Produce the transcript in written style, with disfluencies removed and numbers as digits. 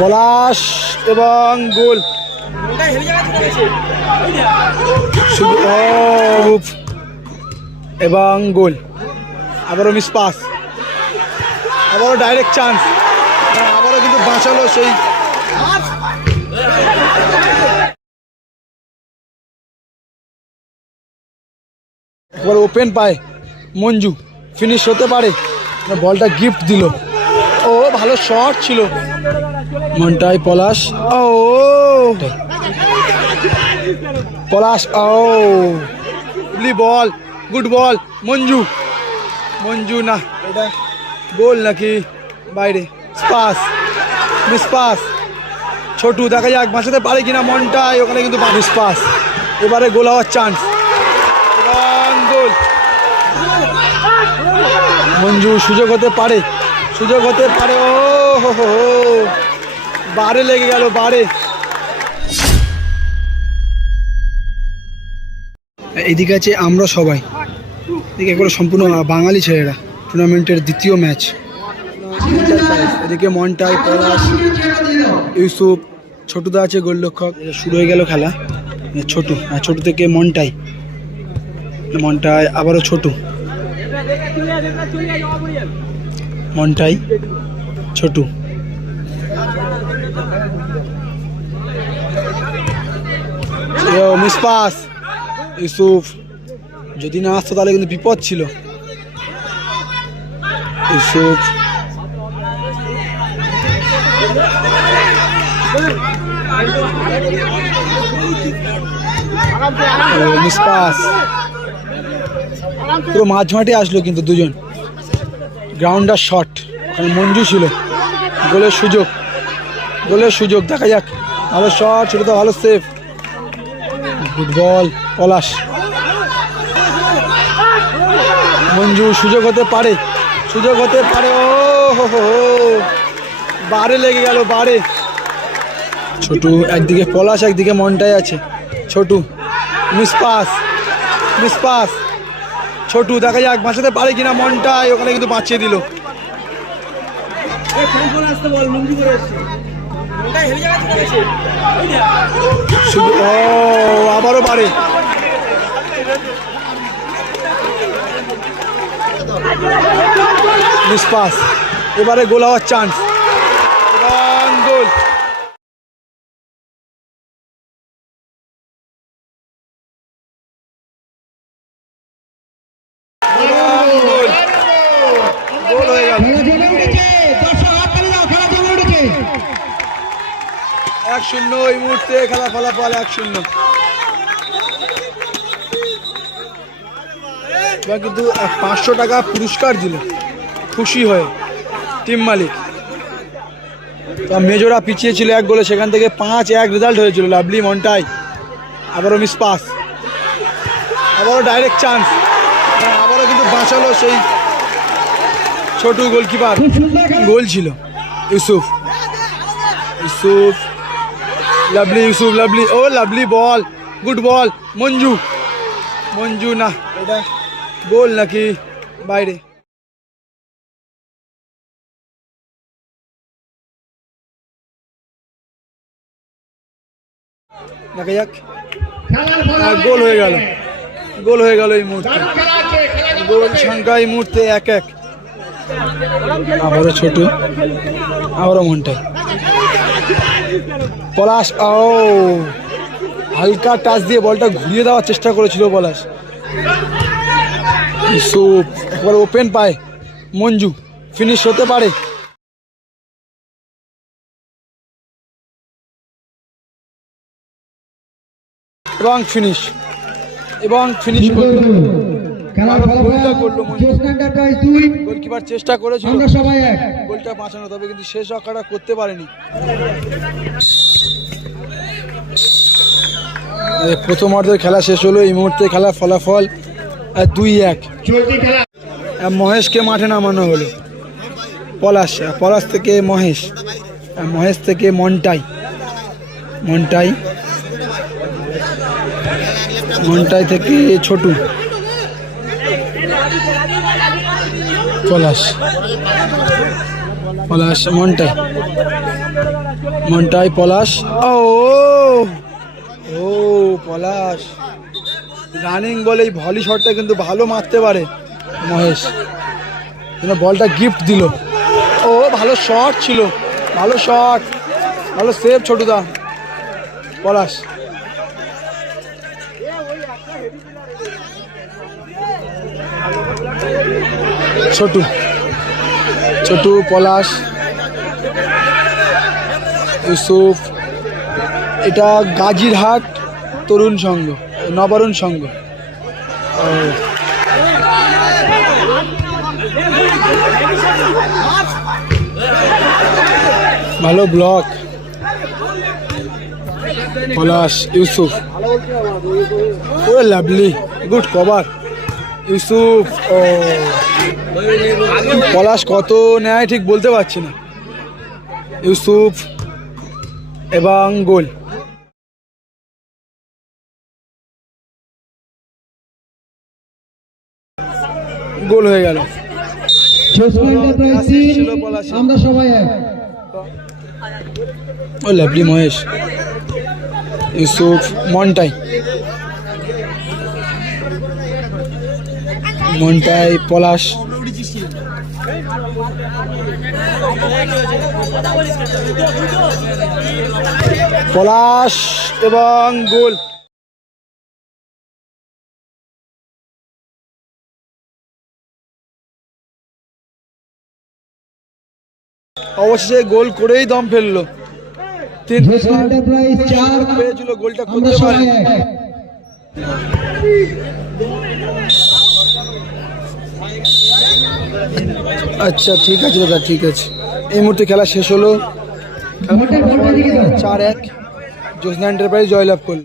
পলাশ এবং গোল এবং গোল। আবারও মিস পাস, আবারও ডাইরেক্ট চান্স, আবারও কিন্তু বাঁচালো সেই একবার ওপেন পায় মঞ্জু, ফিনিশ হতে পারে, বলটা গিফট দিল। ও ভালো শট ছিল মন্টাই। পলাশ, ও পলাশ, ও বল, গুড বল মঞ্জু। মঞ্জু না, এটা গোল নাকি বাইরে? Pass, miss pass. ছোটু, দেখা যাক বাঁচাতে পারে কিনা মনটাই। ওখানে কিন্তু মিস পাস, এবারে গোল হওয়ার চান্স এবং গোল। মঞ্জু, সুযোগ হতে পারে, সুযোগ হতে পারে। ও হো হো, বারে লেগে গেল, বারে। এদিকে আছে আমরা সবাই, এদিকে একবার সম্পূর্ণ বাঙালি ছেলেরা। টুর্নামেন্টের দ্বিতীয় ম্যাচ। এদিকে মন্টাই, পলাশ, ইউসুফ, ছোটুদা আছে গোলরক্ষক। শুরু হয়ে গেল খেলা। ছোটু, ছোটু থেকে মন্টাই, মন্টাই আবারও ছোটু, মন্টাই, ছোটু, মিস পাস। ইউসুফ, যদি না আসতো তাহলে কিন্তু বিপদ ছিল। Yusuf, miss pass. পুরো মাঝমাঠে আসলো কিন্তু দুজন। গ্রাউন্ডার শট, ওখানে মঞ্জু ছিল। গোলের সুযোগ, গোলের সুযোগ, দেখা যাক। ভালো শট, ছোট তো ভালো সেভ। গুড বল পলাশ। মঞ্জু, সুযোগ হতে পারে, সুযোগ হতে পারে। ও হো হো, বারে লেগে গেল, বারে। ছোটু একদিকে, পলাশ একদিকে, মনটাই আছে। Chhotu, miss pass, miss pass. Chhotu, দেখা যাক বাঁচাতে পারে কিনা মনটাই। ওখানে কিন্তু বাঁচিয়ে দিল। ও আবারও বারে। মিস পাস, এবারে গোল হওয়ার চান্স এবং গোল। গোল হয়ে গেল। 1-0 এই মুহূর্তে খেলা ফলাফল 1-0। কিন্তু 500 টাকা পুরস্কার দিল খুশি হয়ে টিম মালিক। মেজোরা পিছিয়ে ছিল 1 গোলে, সেখান থেকে 5-1 রেজাল্ট হয়েছিল। লাভলি, মন্টাই, আবারও মিস পাস, আবারও ডাইরেক্ট চান্স, আবারও কিন্তু বাঁচালো সেই ছোটু গোলকিপার। গোল ছিল ইউসুফ, ইউসুফ, লাভলি, ইউসুফ, লাভলি। ও লাভলি বল, গুড বল মঞ্জু। মঞ্জু না, এটা গোল নাকি বাইরে? দেখা যাক। গোল হয়ে গেল, গোল হয়ে গেল এই মুহূর্তে। গোল সংখ্যা এই মুহূর্তে 1-1। আবারও ছোটু, আবারও মন্টাই। পলাশ, ও হালকা টাচ দিয়ে বলটা ঘুরিয়ে দেওয়ার চেষ্টা করেছিল পলাশ। ইউসুফ, একবার ওপেন পায় মঞ্জু, ফিনিশ হতে পারে। এবং ফিনিশ, এবং ফিনিশ করলো। গোলকিপার চেষ্টা করেছিল গোলটা বাঁচানো, তবে কিন্তু শেষ রক্ষাটা করতে পারেনি। প্রথমার্ধের খেলা শেষ হলো। এই মুহূর্তে খেলার ফলাফল 2-1। মহেশকে মাঠে নামানো হলো। পলাশ, পলাশ থেকে মহেশ, মহেশ থেকে মন্টাই, মন্টাই, মন্টাই থেকে ছোটু, পলাশ, পলাশ মন্টাই, মন্টাই পলাশ। ও ও পলাশ রানিং বলে এই ভলি শটটা কিন্তু ভালো মারতে পারে মহেশ, বলটা গিফট দিল। ও ভালো শট ছিল, ভালো শট, ভালো সেভ ছোটুদা। পলাশ ছোটু, ছোটু পলাশ ইউসুফ। এটা গাজীরহাট তরুণ সংঘ, নবারুণ সংঘ। ভালো ব্লক পলাশ ইউসুফ। ও লাভলি, গুড কভার ইউসুফ। ও পলাশ কত নেয় ঠিক বলতে পারছি না। ইউসুফ এবং গোল। গোল হয়ে গেল। আমরা সবাই ও লাভলি মহেশ, ইউসুফ মন্টাই, মন্টাই পলাশ। পলাশ এবং গোল। অবশেষে গোল করেই দম ফেললো। পেয়েছিল গোলটা করতে পারে। আচ্ছা ঠিক আছে দাদা, ঠিক আছে। এই মুহূর্তে খেলা শেষ হলো, 4-1 জ্যোৎস্না এন্টারপ্রাইজ জয়লাভ করল।